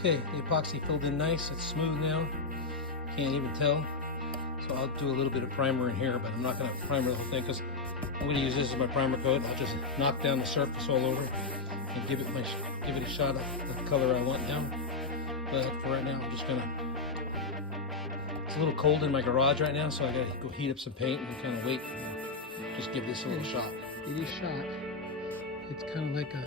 Okay, the epoxy filled in nice, it's smooth now, can't even tell. So I'll do a little bit of primer in here, but I'm not going to primer the whole thing because I'm going to use this as my primer coat. I'll just knock down the surface all over and give it a shot of the color I want now. But for right now, I'm just going to, it's a little cold in my garage right now, so I got to go heat up some paint and kind of wait and just give this a little shot. It is shot. It's kind of like a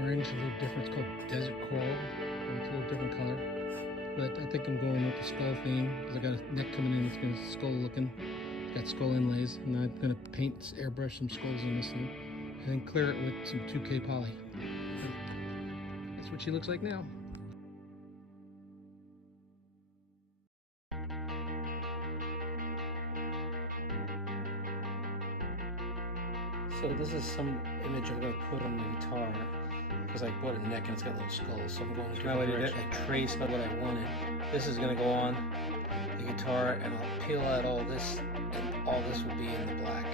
orange, a little different. It's called Desert Coral. It's a little different color. But I think I'm going with the skull theme because I got a neck coming in. It's going to skull looking. Got skull inlays, and I'm going to paint, airbrush some skulls in this thing, and then clear it with some 2K poly. That's what she looks like now. So this is some image I'm going to put on the guitar because I bought a neck and it's got little skulls. So I'm going to I traced what I wanted. This is going to go on the guitar, and I'll peel out all this, and all this will be in the black.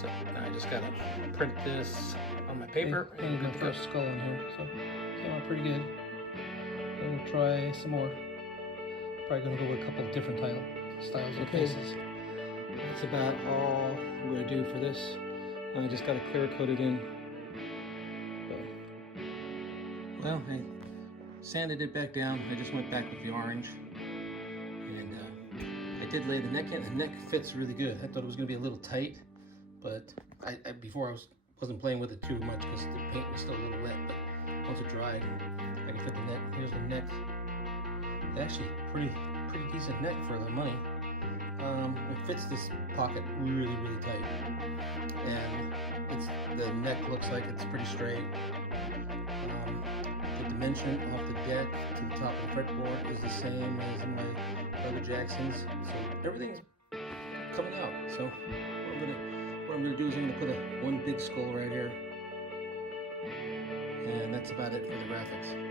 So now I just got to print this on my paper. And I'm going to put a skull in here. So it came out pretty good. And we'll try some more. Probably going to go with a couple of different styles and faces. That's about all I'm going to do for this. And I just got to clear coat it in. So, well, I sanded it back down. I just went back with the orange. And I did lay the neck in. The neck fits really good. I thought it was going to be a little tight. But before I wasn't playing with it too much because the paint was still a little wet. But once it dried, I can fit the neck. Here's the neck. Actually, pretty decent neck for the money. It fits this pocket really tight, and the neck looks like it's pretty straight. The dimension off the deck to the top of the fretboard is the same as in my other Jacksons, so everything's coming out. So what I'm gonna do is I'm gonna put one big skull right here, and that's about it for the graphics.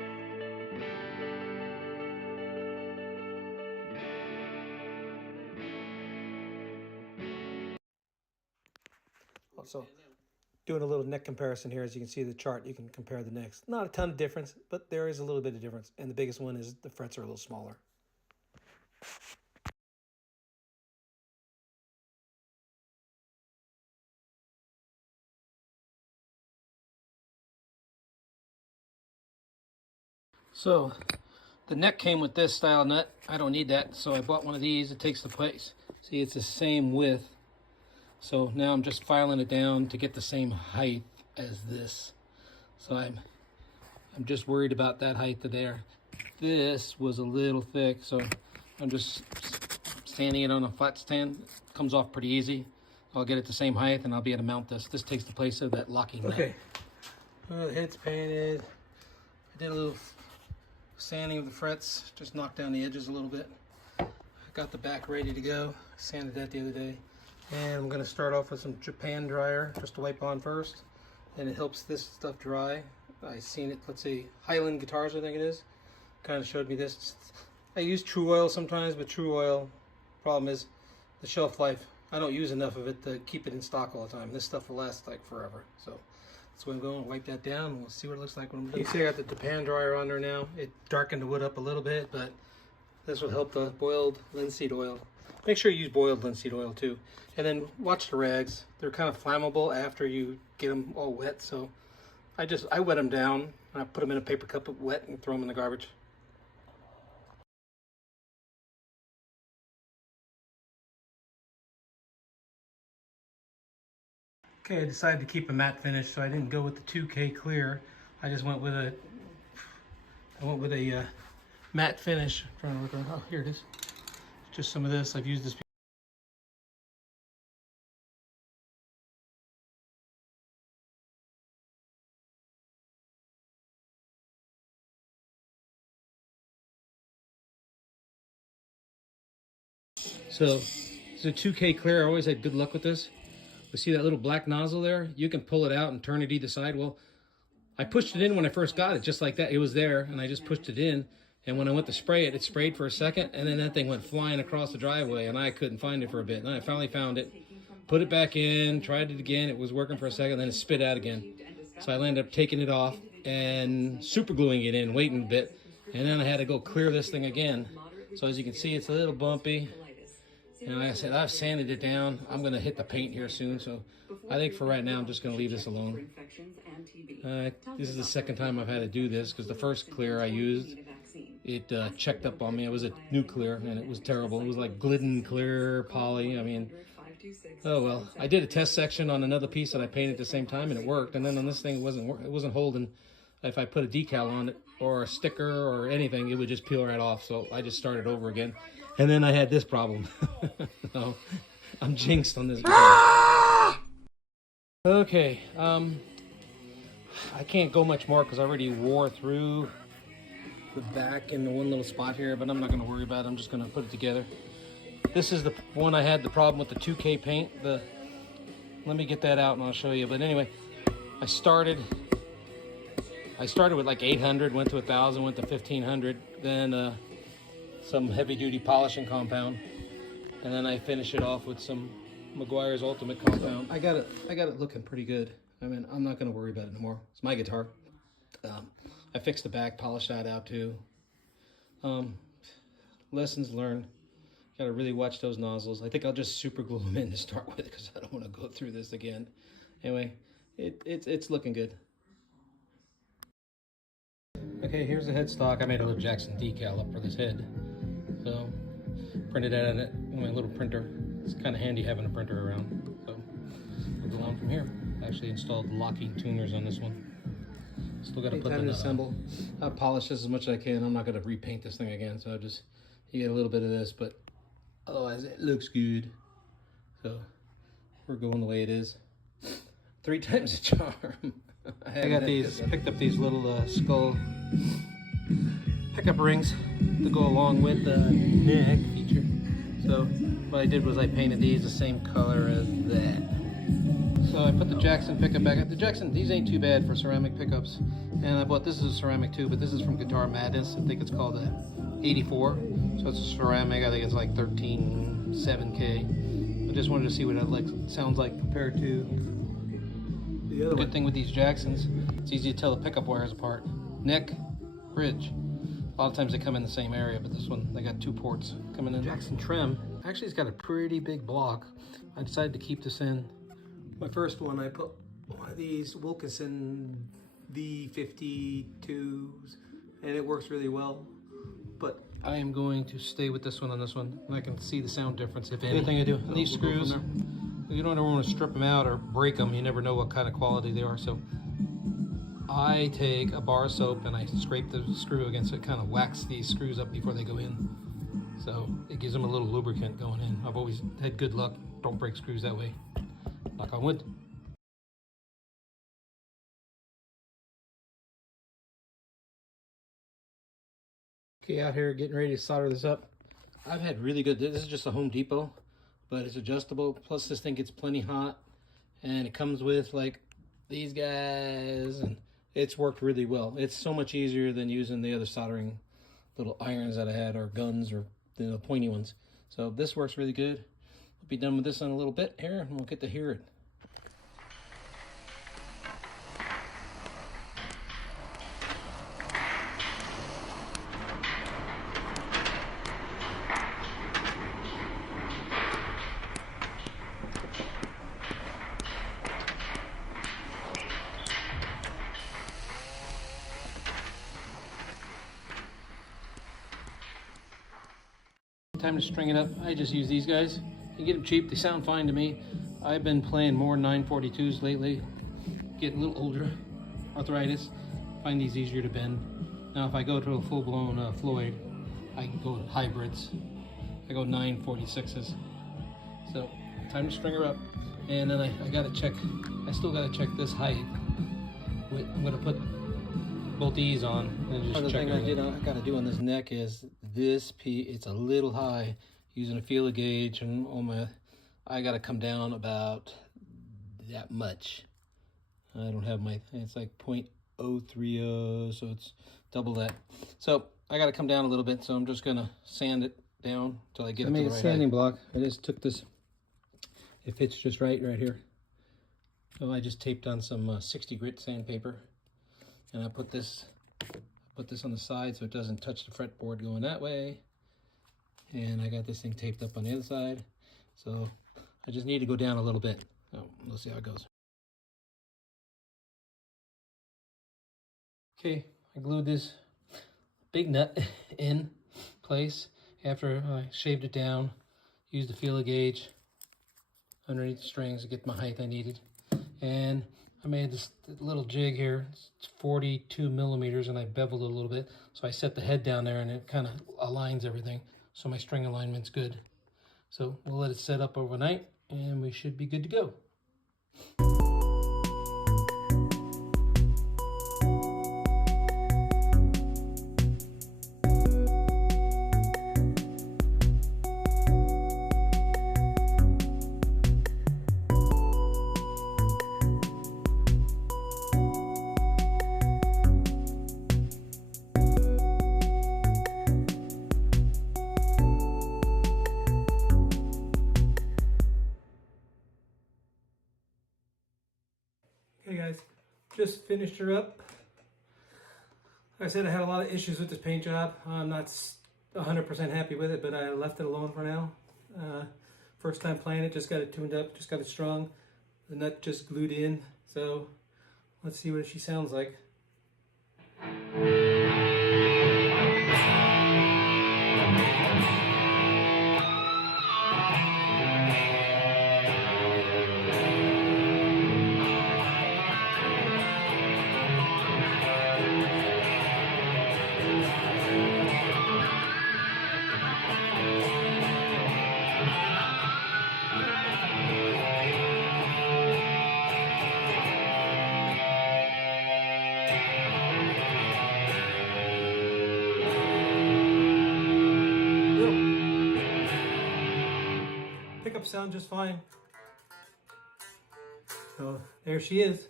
Also, doing a little neck comparison here. As you can see the chart, you can compare the necks. Not a ton of difference, but there is a little bit of difference. And the biggest one is the frets are a little smaller. So, the neck came with this style nut. I don't need that, so I bought one of these. It takes the place. See, it's the same width. So now I'm just filing it down to get the same height as this. So I'm just worried about that height there. This was a little thick, so I'm just sanding it on a flat stand. It comes off pretty easy. I'll get it the same height and I'll be able to mount this. This takes the place of that locking nut. Okay, well, the head's painted. I did a little sanding of the frets, just knocked down the edges a little bit. I got the back ready to go. I sanded that the other day. And I'm going to start off with some Japan dryer just to wipe on first. And it helps this stuff dry. I seen it, let's see, Highland Guitars I think it is. Kind of showed me this. I use True Oil sometimes, but True Oil, problem is the shelf life. I don't use enough of it to keep it in stock all the time. This stuff will last like forever. So that's why I'm going to wipe that down and we'll see what it looks like when I'm done. You see I got the Japan dryer on there now. It darkened the wood up a little bit, but this will help the boiled linseed oil. Make sure you use boiled linseed oil too. And then watch the rags. They're kind of flammable after you get them all wet. So I wet them down and I put them in a paper cup of wet and throw them in the garbage. Okay, I decided to keep a matte finish, so I didn't go with the 2K clear. I just went with a matte finish. I'm trying to look around. Oh, here it is. Just some of this. I've used this. So it's a 2K clear. I always had good luck with this. You see that little black nozzle there? You can pull it out and turn it either side. Well, I pushed it in when I first got it, just like that. It was there, and I just pushed it in. And when I went to spray it, it sprayed for a second, and then that thing went flying across the driveway, and I couldn't find it for a bit. And I finally found it, put it back in, tried it again. It was working for a second, then it spit out again. So I ended up taking it off and super gluing it in, waiting a bit, and then I had to go clear this thing again. So as you can see, it's a little bumpy. And like I said, I've sanded it down. I'm going to hit the paint here soon, so I think for right now I'm just going to leave this alone. This is the second time I've had to do this, because the first clear I used, it checked up on me. It was a new clear, and it was terrible. It was like Glidden clear, poly. I mean, oh well. I did a test section on another piece that I painted at the same time, and it worked. And then on this thing, it wasn't holding. If I put a decal on it, or a sticker, or anything, it would just peel right off. So I just started over again. And then I had this problem. So I'm jinxed on this. Okay, I can't go much more because I already wore through the back in the one little spot here, but I'm not going to worry about it. I'm just going to put it together. This is the one I had the problem with the 2K paint. Let me get that out and I'll show you. But anyway, I started with like 800, went to 1,000, went to 1,500, then some heavy-duty polishing compound, and then I finish it off with some Meguiar's Ultimate compound. I got it looking pretty good. I mean, I'm not going to worry about it anymore. It's my guitar. I fixed the back, polished that out too. Lessons learned. Got to really watch those nozzles. I think I'll just super glue them in to start with, because I don't want to go through this again. Anyway, it's looking good. Okay, here's the headstock. I made a little Jackson decal up for this head. So, printed that in it with my little printer. It's kind of handy having a printer around. So, we'll go on from here. I actually installed locking tuners on this one. Still got to put them to assemble. I'll polish this as much as I can. I'm not going to repaint this thing again. So, you get a little bit of this, but otherwise it looks good. So, we're going the way it is. 3 times the charm. I got these, picked up these little skull pickup rings to go along with the neck feature. So what I did was I painted these the same color as that. So I put the Jackson pickup back. The Jackson, these ain't too bad for ceramic pickups. And I bought, this is a ceramic too, but this is from Guitar Madness. I think it's called a 84. So it's a ceramic. I think it's like 13.7K. I just wanted to see what it sounds like compared to the other. Good thing with these Jacksons, it's easy to tell the pickup wires apart. Neck, bridge. A lot of times they come in the same area, but this one, they got 2 ports coming in. Jackson trim, actually it's got a pretty big block. I decided to keep this in. My first one, I put one of these Wilkinson V52s, and it works really well. But I am going to stay with this one on this one, and I can see the sound difference, if any. Good thing I do. And these screws, you don't ever want to strip them out or break them. You never know what kind of quality they are. So I take a bar of soap and I scrape the screw against it, kind of wax these screws up before they go in. So it gives them a little lubricant going in. I've always had good luck. Don't break screws that way. Knock on wood. Okay, out here getting ready to solder this up. I've had really good, this is just a Home Depot, but it's adjustable. Plus this thing gets plenty hot, and it comes with like these guys, and it's worked really well. It's so much easier than using the other soldering little irons that I had, or guns, or the pointy ones. So this works really good. We'll be done with this in a little bit here, and we'll get to hear it. Time to string it up. I just use these guys. You get them cheap. They sound fine to me. I've been playing more 942s lately. Getting a little older. Arthritis. find these easier to bend. Now if I go to a full-blown Floyd, I can go hybrids. I go 946s. So time to string her up. And then I gotta check, I still gotta check this height. I'm gonna put both these on and just check everything. Other thing I gotta do on this neck is this piece, it's a little high. Using a feeler gauge and all my, I gotta come down about that much. I don't have my, it's like 0.030, so it's double that. So I gotta come down a little bit, so I'm just gonna sand it down until I get it to the right height. I made a sanding block. I just took this, it fits just right here. So I just taped on some 60 grit sandpaper, and I put this on the side so it doesn't touch the fretboard going that way. And I got this thing taped up on the other side. So I just need to go down a little bit. So we'll see how it goes. Okay, I glued this big nut in place after I shaved it down. Used the feeler gauge underneath the strings to get my height I needed. And I made this little jig here. It's 42 millimeters, and I beveled it a little bit. So I set the head down there, and it kind of aligns everything. So my string alignment's good. So we'll let it set up overnight, and we should be good to go. Hey guys, just finished her up. Like I said, I had a lot of issues with this paint job. I'm not 100% happy with it, but I left it alone for now. First time playing it, just got it tuned up, just got it strung. The nut just glued in, so let's see what she sounds like. Pickup sound just fine. So there she is.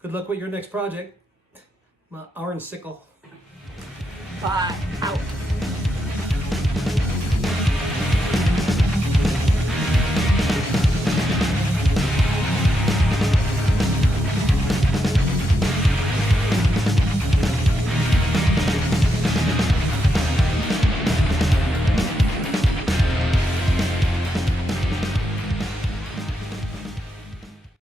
Good luck with your next project. My orange sickle. Bye. Out.